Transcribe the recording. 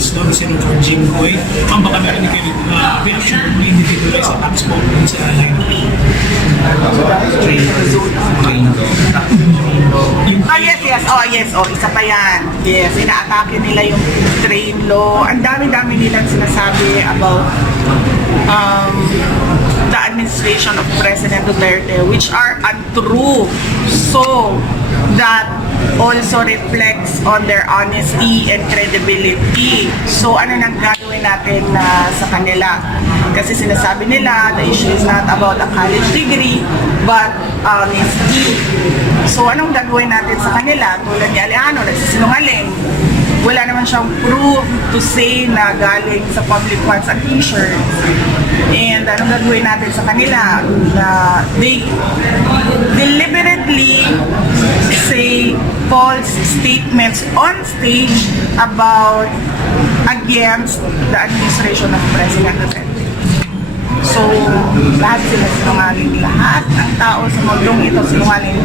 case daw ni Senator Jim Boy. Ma'am, baka meron din kayo reaction mo individualized attacks po sa line of isa pa yan. Yes, inaatake nila yung train law. Ang dami-dami nilang sinasabi about the administration of President Duterte, which are untrue. So, that also reflects on their honesty and credibility. So, ano nang gagawin natin sa kanila? Kasi sinasabi nila, the issue is not about a college degree, but honesty. So, anong gagawin natin sa kanila? Tulad ni Alejandro, nagsisinungaling. Wala naman siyang proof to say na galing sa public funds at t-shirt. And anong gagawin natin sa kanila? Na they deliberately say false statements on stage about against the administration of President Duterte. So, lahat sila sinungaling. Lahat ng tao sa mundong ito sinungaling.